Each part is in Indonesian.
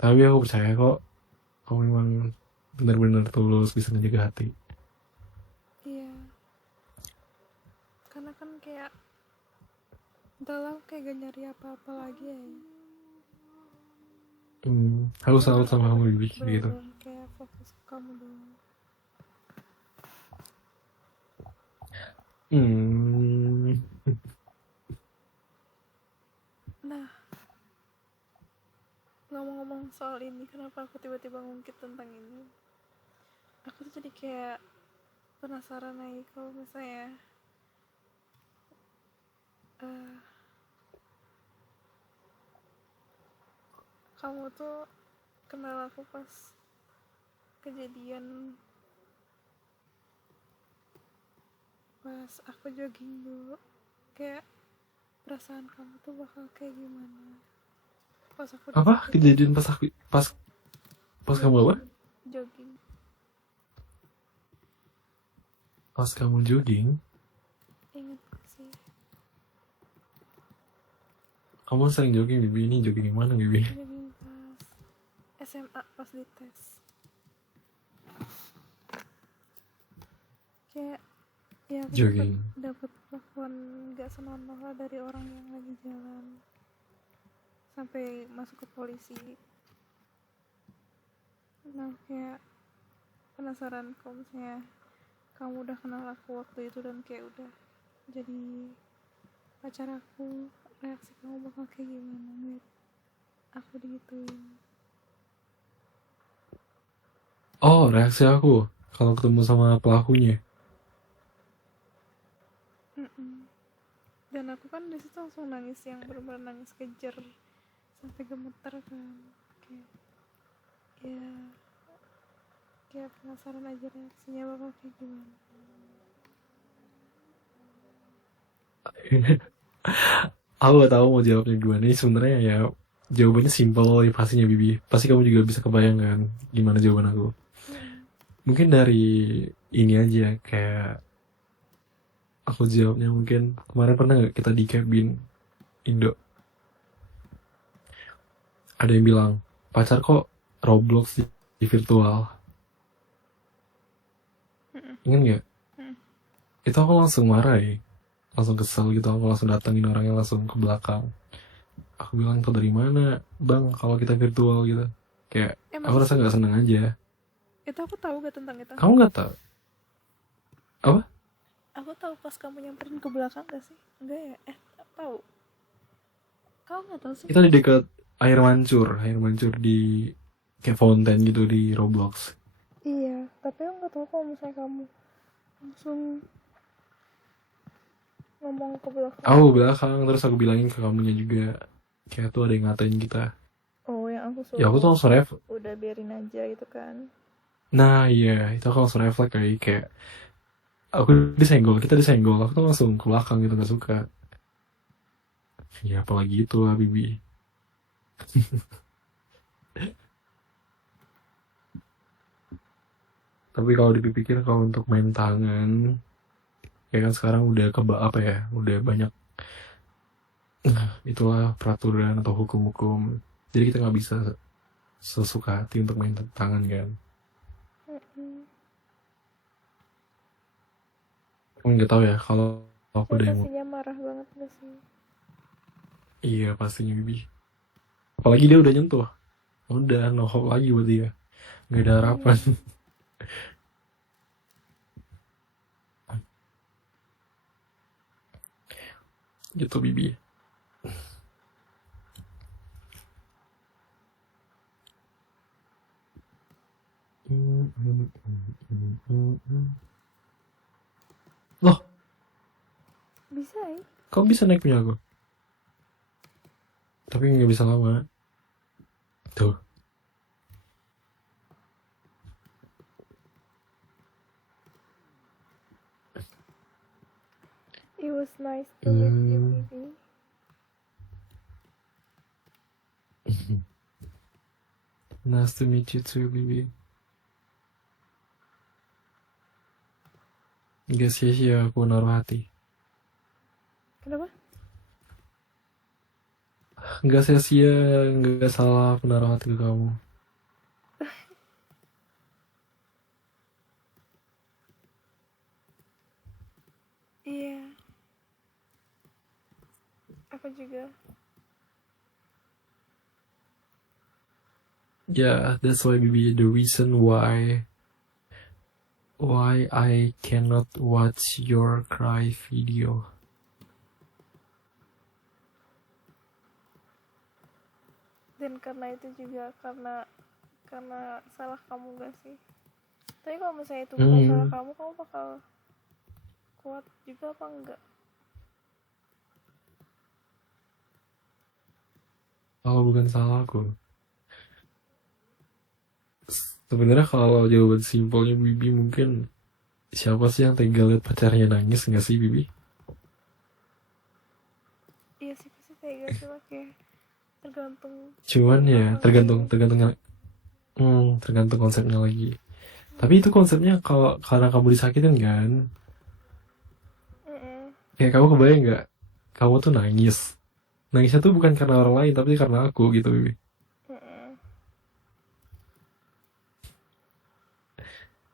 Tapi aku percaya kok kamu memang benar-benar tulus bisa ngejaga hati. Iya, karena kan kayak entahlah kayak gak nyari apa-apa lagi ya. Aku Aku salut sama kamu Bibi gitu. bener-bener kayak fokus ke kamu doang. Hmm, Nah, ngomong-ngomong soal ini, kenapa aku tiba-tiba ngungkit tentang ini? Aku tuh jadi kayak penasaran nih kalau misalnya eh, kamu tuh kenal aku pas kejadian, pas aku jogging dulu, kayak perasaan kamu tuh bakal kayak gimana pas aku di apa situ kejadian pas aku pas kamu apa? jogging jogging. Pas kamu jogging, Ingat gak sih? kamu sering jogging Bibi. Ini jogging yang mana Bibi? Jogging pas SMA pas di tes, kayak ya aku dapet Jogging. dapet perlakuan gak senonoh lah dari orang yang lagi jalan, sampai masuk ke polisi. Nah, kayak penasaran kalau misalnya kamu udah kenal aku waktu itu dan kayak udah jadi pacar aku, reaksi kamu bakal kayak gimana ngeliat aku digituin. Oh, reaksi aku kalau ketemu sama pelakunya. Mm-mm. Dan aku kan di situ langsung nangis, yang benar-benar nangis kejer sampai gemeter kan. Kayak ya, kayak penasaran aja reaksinya bakal kayak gimana. Aku gak tahu mau jawabnya gimana. Ini sebenarnya ya jawabannya simpel ya pastinya Bibi. Pasti kamu juga bisa kebayangkan gimana jawaban aku. Mm-mm. Mungkin dari ini aja kayak aku jawabnya mungkin kemarin pernah nggak kita di cabin Indo ada yang bilang pacar kok Roblox di virtual. Mm-mm. Ingat nggak? Mm-mm. Itu aku langsung marah ya. Langsung kesel gitu. Aku langsung datengin orangnya langsung ke belakang. Aku bilang tau dari mana bang kalau kita virtual gitu. Kayak aku Masa rasa sih? nggak seneng aja. Itu aku tahu gak tentang itu? Kamu nggak tahu apa? Aku tahu pas kamu nyamperin ke belakang gak sih? Enggak ya? Tahu. Kau nggak tahu sih? Kita di dekat air mancur di kayak fountain gitu di Roblox. Iya, tapi aku nggak tahu kalau misalnya kamu langsung ngomong ke belakang Aku gitu. belakang terus aku bilangin ke kamunya juga kayak tuh ada yang ngatain kita. Oh, yang aku Ya aku tuh suruh langsung udah biarin aja gitu kan. nah iya itu aku langsung refleks kayak aku disenggol kita disenggol aku tuh langsung ke belakang gitu gak suka. Ya apalagi itu lah Bibi. Tapi kalau dipikir kalau untuk main tangan ya kan sekarang udah apa ya udah banyak itulah peraturan atau hukum-hukum jadi kita nggak bisa sesuka hati untuk main tangan kan. Mm-mm. Aku nggak tahu ya kalau aku Ya udah yang pastinya marah banget gak sih? iya pastinya Bibi. Apalagi dia udah nyentuh udah no hope lagi buat dia nggak ada Iya. harapan. Gitu Bibi. Loh, Bisa ya? kok bisa naik punya aku? Tapi nggak bisa lama. Tuh. It was nice to meet you, baby. Nice to meet you too, Bibi. Gak sia-sia aku naruh hati. Kenapa? nggak sia-sia, nggak salah aku naruh hati ke kamu. Iya, aku juga. Yeah, that's why maybe the reason why I cannot watch your cry video. Dan karena itu juga karena salah kamu gak sih? Tapi kalau misalnya itu bukan salah kamu bakal kuat juga apa enggak? Kalau bukan salah aku. Sebenarnya kalau jawaban simpelnya Bibi mungkin siapa sih yang tega lihat pacarnya nangis nggak sih Bibi? Iya sih pasti tega sih lah, kayak tergantung Cuman ya orangnya. tergantung konsepnya lagi. Tapi itu konsepnya kalau karena kamu disakitin kan, kayak kamu kebayang nggak? Kamu tuh nangis. Nangisnya tuh bukan karena orang lain tapi karena aku gitu Bibi.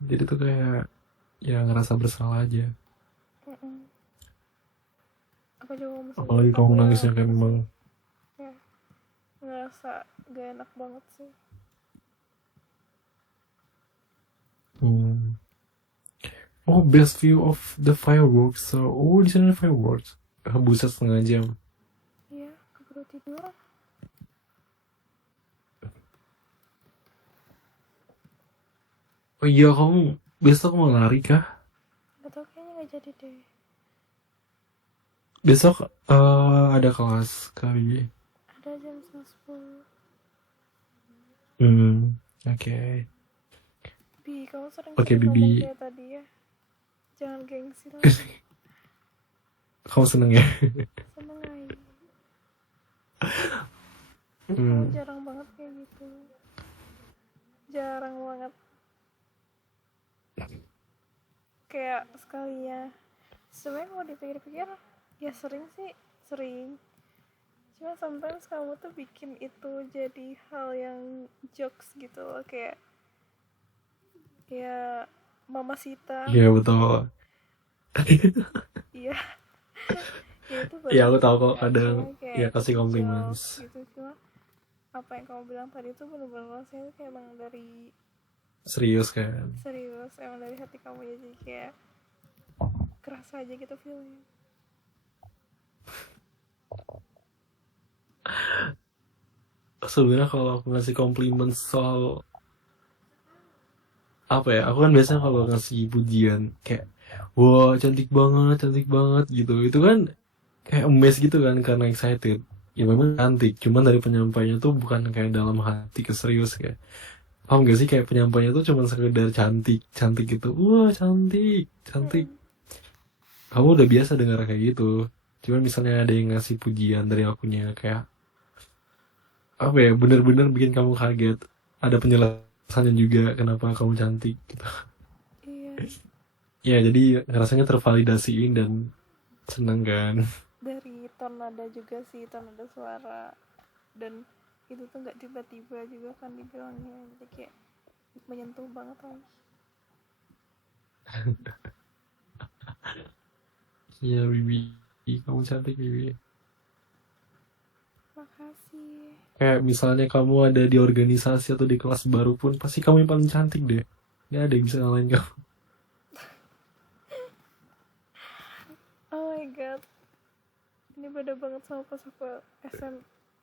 Jadi tuh kayak ya ngerasa bersalah aja. Aku juga masih Apalagi kamu nangisnya kayak memang ya, ngerasa gak enak banget sih. Oh, best view of the fireworks. So, oh, di sana ada fireworks. Buset, setengah jam. Iya, keburu tidur. Oh iya, kamu besok mau lari kah? Gak tau, kayaknya gak jadi deh. Besok ada kelas kali. Ada jam 10. Oke. Bi, kamu sering Oke, sih ngomong Bibi. kayak tadi ya. Jangan gengsi lah. Kamu seneng ya? Seneng aja. Kamu jarang banget kayak gitu. Jarang banget. Kayak sekali ya. Sebenarnya kalau dipikir-pikir ya sering sih, sering. Cuma sometimes kamu tuh bikin itu jadi hal yang jokes gitu loh, kayak ya Mama Sita. Iya, betul. Iya. Ya itu Iya, aku tahu kok bercanda, kadang cuma ya kayak kasih compliments. jokes gitu. Cuma apa yang kamu bilang tadi tuh bener-bener rasanya kayak emang dari Serius kan? serius, emang dari hati kamu ya, jadi kayak kerasa aja gitu feelnya. Sebenarnya kalau aku ngasih komplimen soal apa ya, aku kan biasanya kalau ngasih pujian kayak wah cantik banget gitu, itu kan kayak amazed gitu kan karena excited. Ya memang cantik, cuman dari penyampainya tuh bukan kayak dalam hati keserius kayak, paham gak sih, kayak penyampainya tuh cuman sekedar cantik cantik gitu, wah cantik cantik. Kamu udah biasa dengar kayak gitu, cuman misalnya ada yang ngasih pujian dari akunya kayak apa ya, bener-bener bikin kamu kaget, ada penjelasannya juga kenapa kamu cantik gitu. Iya, Ya jadi rasanya tervalidasiin dan seneng kan. dari ton nada juga sih, ton nada suara, dan itu tuh nggak tiba-tiba juga kan dibilangnya, jadi kayak menyentuh banget lagi. Iya Bibi, kamu cantik Bibi. Makasih. Kayak misalnya kamu ada di organisasi atau di kelas baru pun pasti kamu yang paling cantik deh. Gak ada yang bisa ngalahin kamu. Oh my god, ini beda banget sama pas aku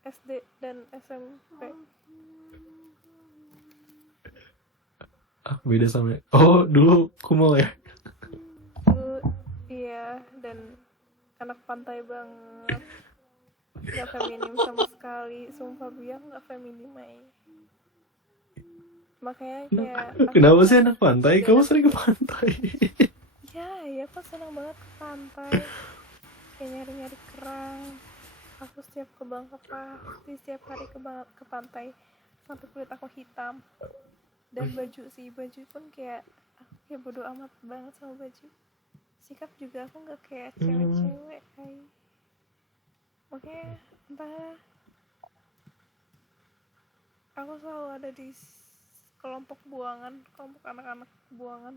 SD dan SMP. Beda sama, oh dulu kumal ya. Dulu iya, dan anak pantai banget, gak feminim sama sekali, sumpah biar gak feminim aja. Makanya kayak Kenapa sih anak pantai? Kamu sering ke pantai. ya aku senang banget ke pantai, kayak nyari-nyari kerang. Aku setiap ke Bangka pasti setiap hari ke pantai sampai kulit aku hitam. Dan baju pun kayak aku kayak bodo amat banget sama baju. Sikap juga aku nggak kayak cewek-cewek kayak. Makanya entah, aku selalu ada di kelompok buangan, kelompok anak-anak buangan.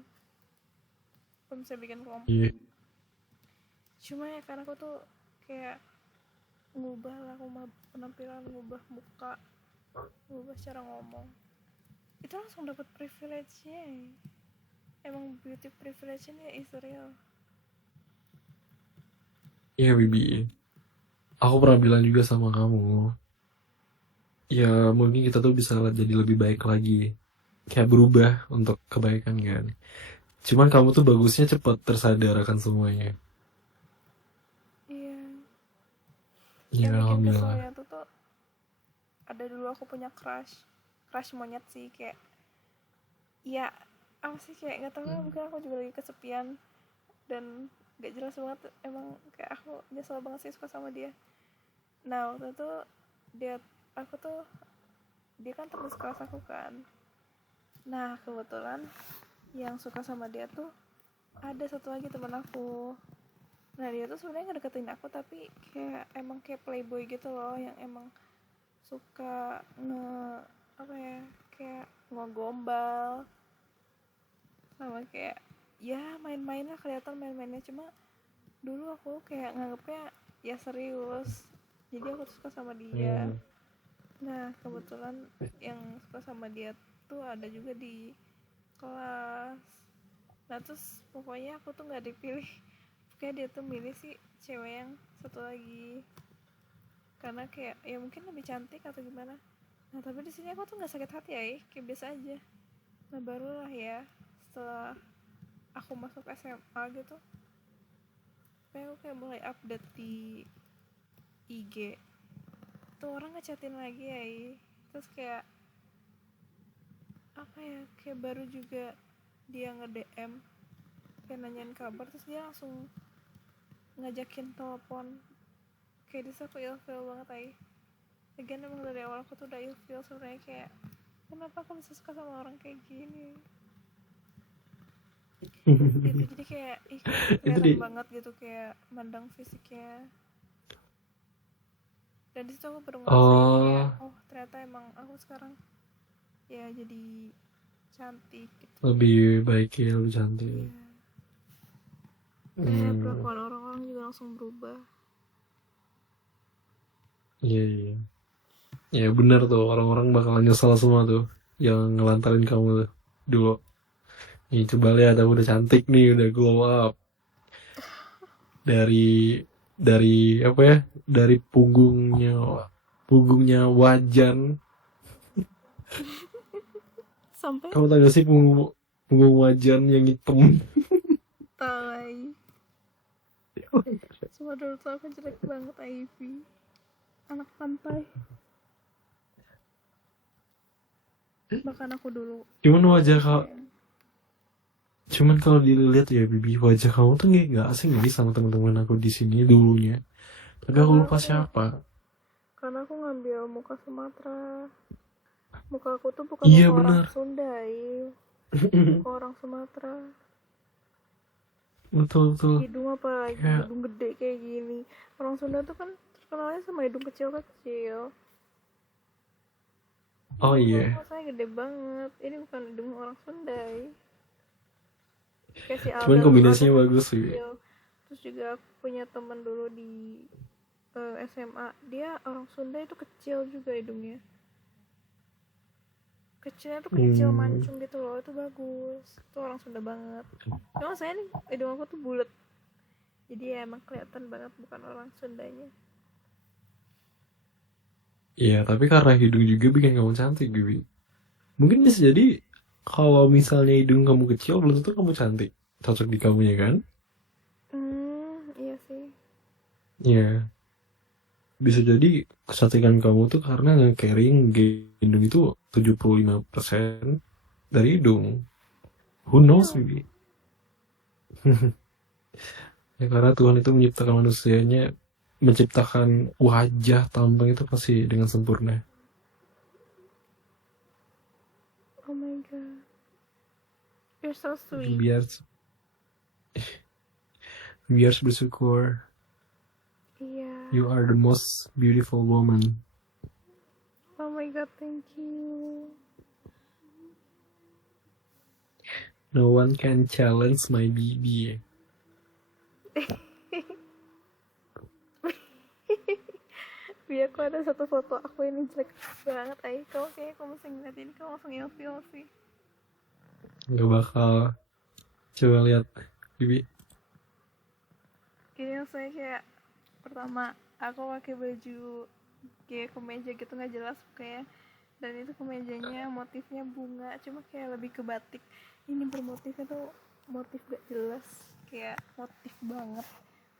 Aku bisa bikin kelompok. Iya. Cuma ya karena aku tuh kayak ngubah lah, penampilan, ngubah muka, ngubah cara ngomong, itu langsung dapat privilege-nya. Emang beauty privilege-nya is real. Iya, Bibi. Aku pernah bilang juga sama kamu. Ya, mungkin kita tuh bisa jadi lebih baik lagi. Kayak berubah untuk kebaikan kan. Cuman kamu tuh bagusnya cepat tersadar akan semuanya. Iya. Ya, Yang bikin alhamdulillah. keselnya tuh ada dulu aku punya crush monyet sih, kayak ya apa sih, kayak nggak tahu lah, mungkin aku juga lagi kesepian dan gak jelas banget, emang kayak aku nyesel banget sih suka sama dia. Nah waktu itu dia aku tuh dia kan teman sekelas aku kan. Nah kebetulan yang suka sama dia tuh ada satu lagi teman aku. Nah dia tuh sebenarnya ngedeketin aku, tapi kayak emang kayak playboy gitu loh, yang emang suka apa ya, kayak ngegombal sama kayak ya main-main lah, kelihatan main-mainnya. Cuma dulu aku kayak nganggepnya ya serius, jadi aku suka sama dia. Hmm. Nah kebetulan yang suka sama dia tuh ada juga di kelas. Nah terus pokoknya aku tuh nggak dipilih, kayak dia tuh milih si cewek yang satu lagi karena kayak ya mungkin lebih cantik atau gimana. Nah tapi di sini aku tuh nggak sakit hati ya, kayak biasa aja. Nah barulah ya setelah aku masuk SMA gitu, kayak aku kayak mulai update di IG, tuh orang ngechatin lagi ya. Terus kayak apa ya, kayak baru juga dia nge-DM kayak nanyain kabar, terus dia langsung ngajakin telepon. Kayak disitu aku ilfeel banget ay. Lagian emang dari awal aku tuh udah ilfeel sebenarnya, kayak kenapa aku bisa suka sama orang kayak gini gitu. Jadi kayak Itu kelihatan di banget gitu, kayak mandang fisiknya. Dan disitu aku baru ngerasain kayak oh oh ternyata emang aku sekarang ya jadi cantik gitu. lebih baik ya, lebih cantik. Iya, kayak Hmm. perlakuan orang-orang juga langsung berubah. Iya, iya. Ya benar tuh, orang-orang bakal nyesel semua tuh yang ngelantarin kamu tuh dulu. Nih coba lihat, aku udah cantik nih, udah glow up dari apa ya? Dari punggungnya wajan. Sampai Kamu tahu gak sih punggung wajan yang hitam? tai. Cuma dulu tuh aku jelek banget Ivy, anak pantai. Bahkan aku dulu Cuman wajah kau, SBM. cuman kalau dilihat ya Bibi, wajah kamu tuh nggak asing nih sama teman-teman aku di sini dulunya. Tapi aku lupa siapa. Karena aku ngambil muka Sumatera. Muka aku tuh bukan Iya muka orang benar. Sunda muka orang Sumatera. Betul betul. Hidung apalagi Kayak hidung gede kayak gini. Orang Sunda tuh kan terkenalnya sama hidung kecil-kecil. oh Ini muka iya. saya gede banget. Ini bukan hidung orang Sunda. Kayak si Cuman Alda kombinasinya kan bagus sih. kecil. Terus juga aku punya teman dulu di SMA. Dia orang Sunda, itu kecil juga hidungnya. Kecilnya tuh kecil Hmm. mancung gitu loh, itu bagus. Itu orang Sunda banget. Cuma saya nih hidung aku tuh bulat. Jadi ya emang kelihatan banget bukan orang Sundanya. Iya, tapi karena hidung juga bikin kamu cantik, Bibi. Mungkin bisa jadi kalau misalnya hidung kamu kecil, belum tentu kamu cantik. Cocok di kamunya kan? Iya sih. Iya. Bisa jadi kecantikan kamu tuh karena nge-carrying hidung itu 75% dari hidung. Who knows, Iya. Bibi? Ya karena Tuhan itu menciptakan manusianya, menciptakan wajah tampang itu pasti dengan sempurna. Oh my god. You're so sweet. Biar biar bersyukur. Iya. You are the most beautiful woman. Oh my god, thank you. No one can challenge my BB. Biar aku ada satu foto aku ini jelek banget, kamu kayak kamu langsung ngeliatin, kamu langsung ilfil. Gak bakal. Coba lihat BB. Ini maksudnya kayak pertama aku pakai baju kayak kemeja gitu nggak jelas kayak, dan itu kemejanya motifnya bunga cuma kayak lebih ke batik, ini bermotifnya tuh motif gak jelas kayak motif banget.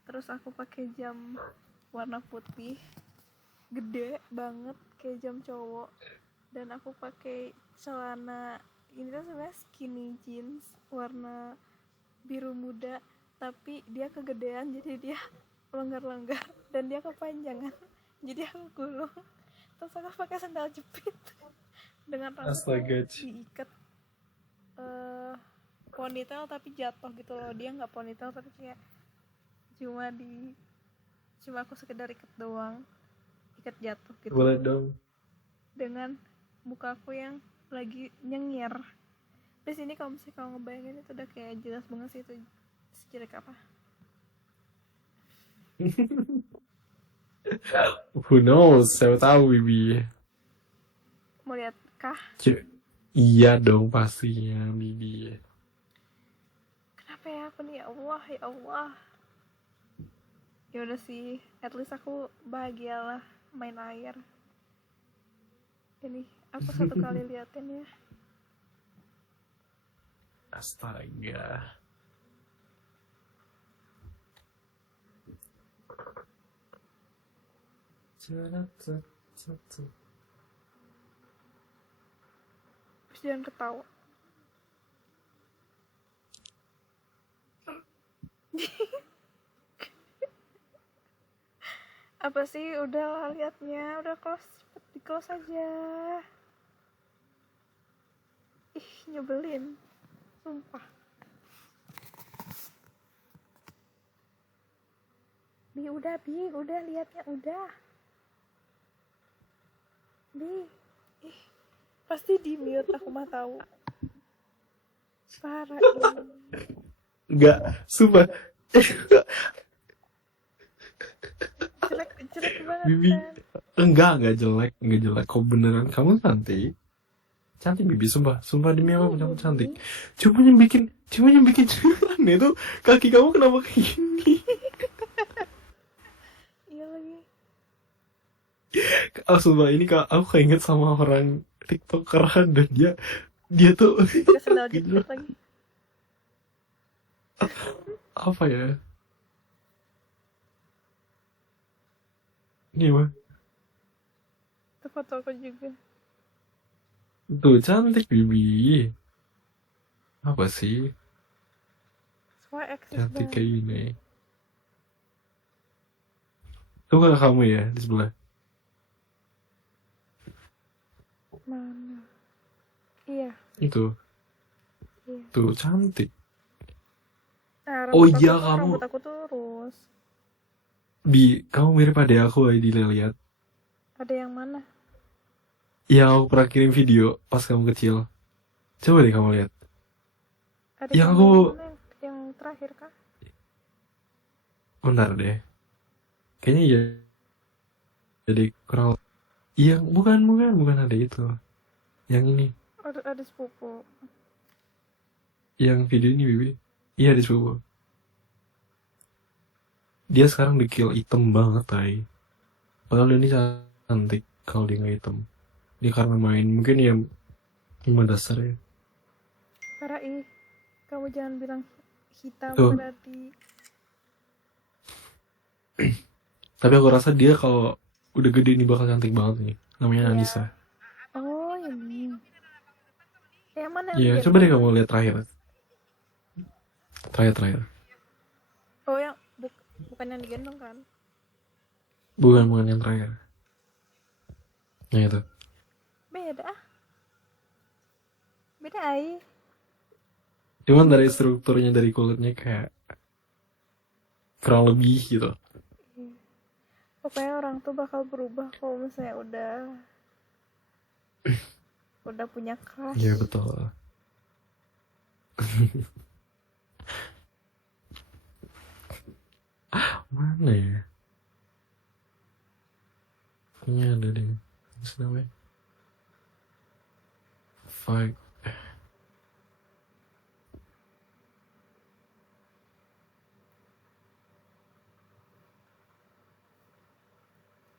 Terus aku pakai jam warna putih gede banget kayak jam cowok, dan aku pakai celana ini tuh sebenarnya skinny jeans warna biru muda tapi dia kegedean jadi dia longgar-longgar dan dia kepanjangan jadi aku gulung. Terus aku pakai sandal jepit dengan rambut Astaga. diikat ponytail tapi jatuh gitu loh, dia nggak ponytail tapi kayak cuma aku sekedar ikat doang, ikat jatuh gitu. Boleh dong. Dengan muka aku yang lagi nyengir. Terus ini kalau misalnya kamu ngebayangin itu udah kayak jelas banget sih itu sejelek apa. Who knows? Saya tahu BB. Mau lihat kah? Iya dong pastinya BB. Kenapa ya aku nih, ya Allah. Ya udah sih, at least aku bahagialah main air. Ini aku satu kali liatin ya. Astaga. Terus jangan ketawa. Apa sih, udah liatnya, udah close, cepet di close aja. Ih, nyebelin, sumpah. Bi udah liatnya udah. Bi, ih, pasti di mute, aku mah tahu. Parah ini. Enggak, sumpah. jelek banget Bibi, kan. enggak jelek. Kok beneran kamu cantik? Cantik Bibi, sumpah demi apa kamu cantik. Cuma yang bikin aneh tuh kaki kamu kenapa kayak gini? Iya lagi. Oh sumpah ini aku keinget sama orang TikToker dan dia tuh Pakai sandal jepit lagi. apa ya? Ini mah Itu foto aku juga. tuh cantik Bibi. Apa sih? Semua eksis Cantik banget. kayak gini. Tuh kakak kamu ya di sebelah. Mana? Iya. Itu. Iya. Tuh cantik. Nah, Oh iya kamu. rambut aku tuh lurus. Kamu mirip adek aku ya dilihat. Ada yang mana? Yang aku pernah kirim video pas kamu kecil. Coba deh kamu lihat. Ada Yang yang aku mana yang terakhir kah? bentar deh. Kayaknya iya. Jadi kurang. Iya bukan ada itu. Yang ini. Ada sepupu. Yang video ini Bibi. Iya di sepupu. Dia sekarang dekil hitam banget tay. Padahal dia ini cantik kalau dia nggak hitam. Dia karena main mungkin ya cuma dasar ya. Parah ih. Kamu jangan bilang hitam Tuh. berarti. Tapi aku rasa dia kalau udah gede ini bakal cantik banget nih. Namanya Iya. Anissa. Oh ini. Yang mana yang Iya, dia coba deh gendong? kamu lihat terakhir. Terakhir. Oh yang bukan yang digendong kan? Bukan yang terakhir. Yang itu. Beda ai. Cuman dari strukturnya dari kulitnya kayak kurang lebih gitu. Pokoknya orang tuh bakal berubah kalau misalnya udah Udah punya Iya crush. betul. Mana ya? Kayaknya ada deh. Apa sih namanya? Fight.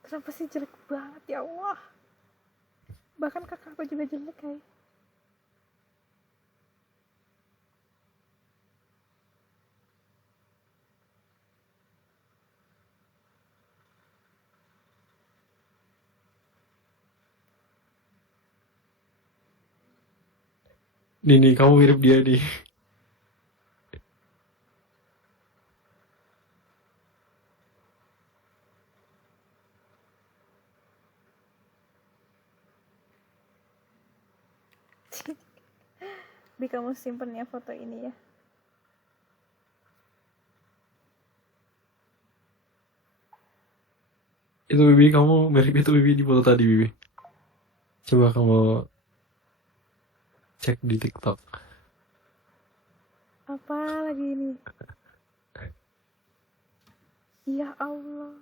Kenapa sih jelek banget ya Allah? Bahkan kakak aku juga jelek kayak. Nih kamu mirip dia nih. Bi, kamu simpen ya foto ini ya. Itu Bibi, kamu mirip itu Bibi di foto tadi Bibi. Coba kamu cek di TikTok. Apa lagi ini? Ya Allah.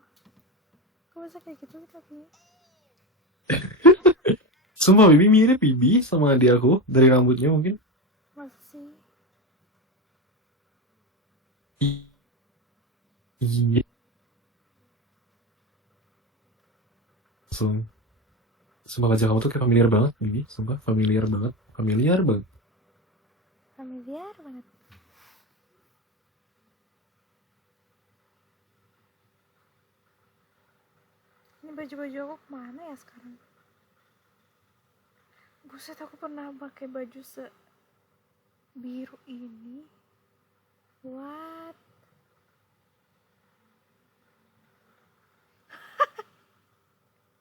Kok bisa kayak gitu tapi? Sumpah Bibi mirip Bibi sama adik aku dari rambutnya mungkin. Masa sih? Iya. Langsung. Sumpah wajah kamu tuh kayak familiar banget Bibi. Sumpah familiar banget. Familiar banget. Familiar banget. Ini baju-baju aku kemana ya sekarang? Buset, aku pernah pakai baju biru ini. What?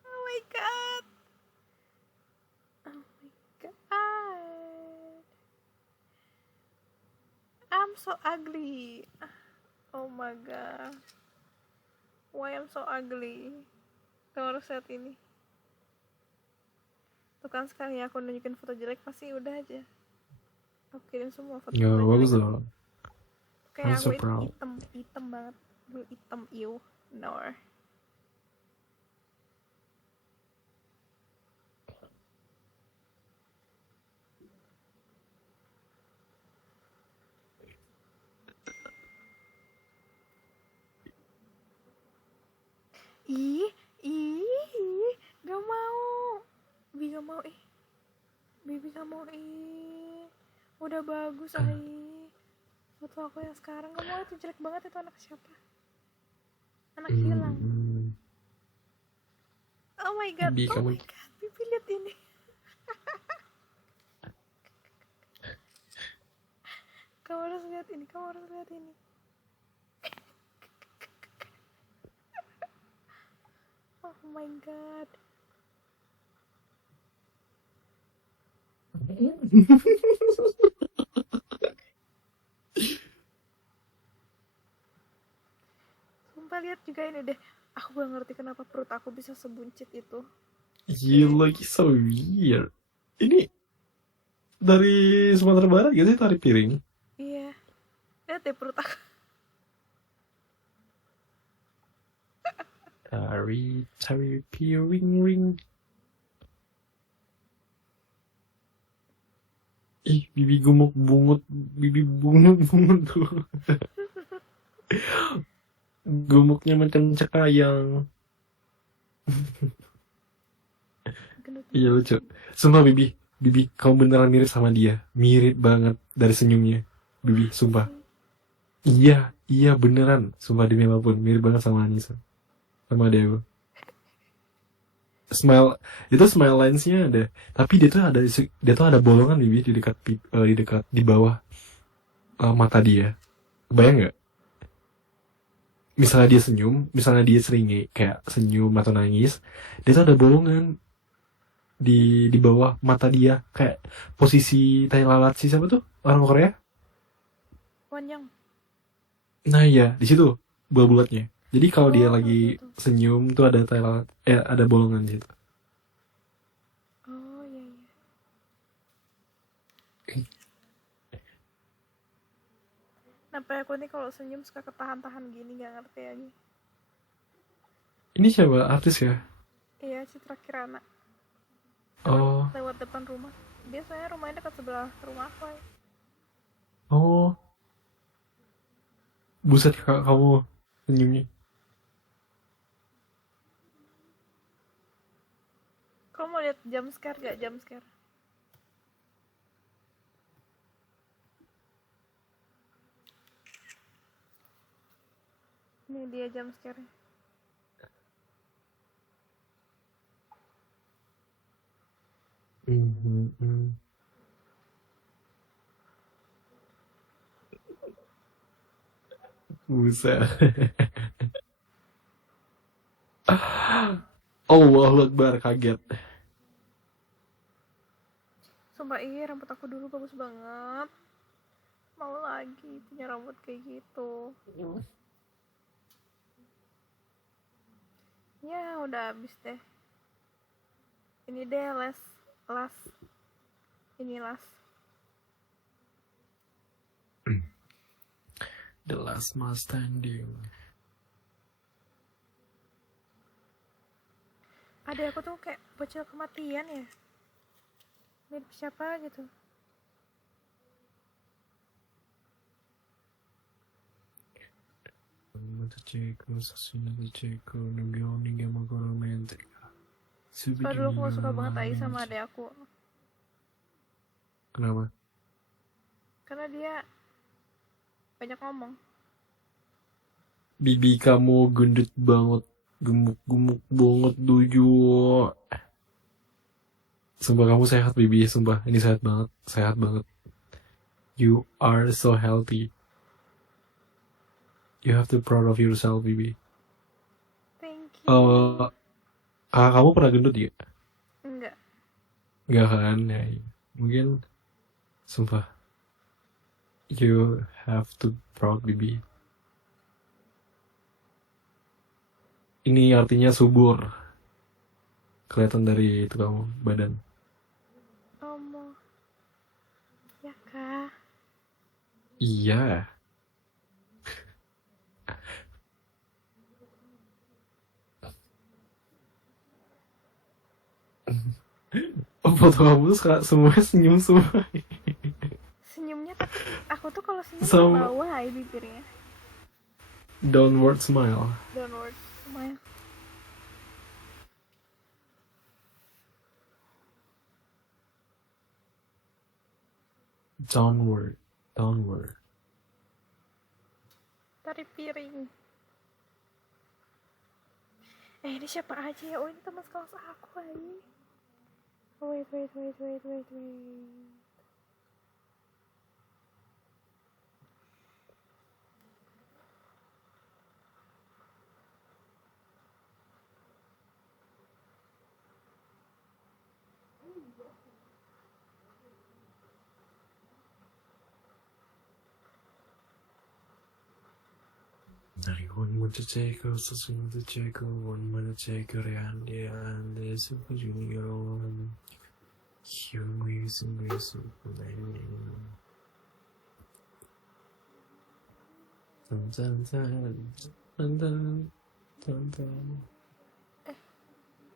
Oh my god. Oh my god. I'm so ugly. Oh my god. Why I'm so ugly? Kamu harus lihat ini. Tuh kan sekali aku nunjukin foto jelek pasti udah aja. Aku kirim semua foto Ya jelek. bagus loh. I'm Kayak so aku itu proud. hitam banget. Gue hitam iu. No. Ih, gak mau. Gak mau Bibi gak mau Udah bagus foto aku yang sekarang. Gak mau, itu jelek banget. Itu anak siapa? Anak hilang. Oh my god. Bibi, Oh kamu my god. Bibi lihat ini. Kamu harus lihat ini. Oh my god. Sumpah, lihat juga ini deh. Aku gak ngerti kenapa perut aku bisa sebuncit itu. You look so weird. Ini dari Sumatera Barat gak sih tari piring? Iya. Lihat deh perut aku. Tari piring ring. Ih, bibi gemuk bungut, bibi bungut tuh. Gemuknya macam cekayang. Iya lucu. Sumpah Bibi, kamu beneran mirip sama dia. Mirip banget dari senyumnya. Bibi, sumpah. Iya beneran. Sumpah demi apapun, mirip banget sama Anissa. Sama dia aku. Smile lines-nya ada. Tapi dia tuh ada bolongan Bibi di dekat di bawah mata dia. Bayang nggak? Misalnya dia senyum, misalnya dia sering kayak senyum atau nangis, dia tuh ada bolongan di bawah mata dia, kayak posisi tai lalat sih, siapa tuh orang Korea? Wanyang. Nah iya, di situ bulat-bulatnya. Jadi kalau dia lagi tuh. senyum tuh ada tai lalat, ada bolongan di situ. Oh ya. Kenapa aku nih kalau senyum suka ketahan-tahan gini, nggak ngerti aja. Ini siapa artis ya? Iya, Citra Kirana. lewat Oh, lewat depan rumah. Biasanya rumahnya dekat sebelah rumah aku ya. oh, buset kak kamu senyumnya. Kamu mau lihat jump scare gak? Jump scare. Ini dia jump scare. Mhm. Buset. Allahu Akbar, kaget. Sumpah iya, rambut aku dulu bagus banget. Mau lagi punya rambut kayak gitu. Ya udah habis deh. Ini deh las ini las. The last man standing. Ada aku tuh kayak bocil kematian ya. Mirip siapa gitu. Matacheko, Sasuna Tacheko, Nugioni Gamakoro Menteka. Soalnya dulu aku gak suka banget Ai sama adek aku. Kenapa? Karena dia banyak ngomong. Bibi kamu gendut banget, gemuk-gemuk banget duju. Sumpah kamu sehat Bibi, sumpah ini sehat banget. You are so healthy. You have to proud of yourself Bibi. Thank you. Kamu pernah gendut ya? Enggak. Enggak kan? Ya, mungkin sumpah. You have to proud Bibi. Ini artinya subur. Kelihatan dari itu kamu badan. Omo. Ya kah? Iya. Foto kamu tuh semuanya senyum semua. Senyumnya tapi aku tuh kalau senyum ke Sama bawah Ai bibirnya. downward smile. Downward smile. Downward. Tarik piring. Ini siapa aja ya? Oh ini teman sekelas aku Ai. Wait. One more to take us, soon to take one more to take her, and the Super Junior on. Human Super Dun dun dun dun dun dun dun.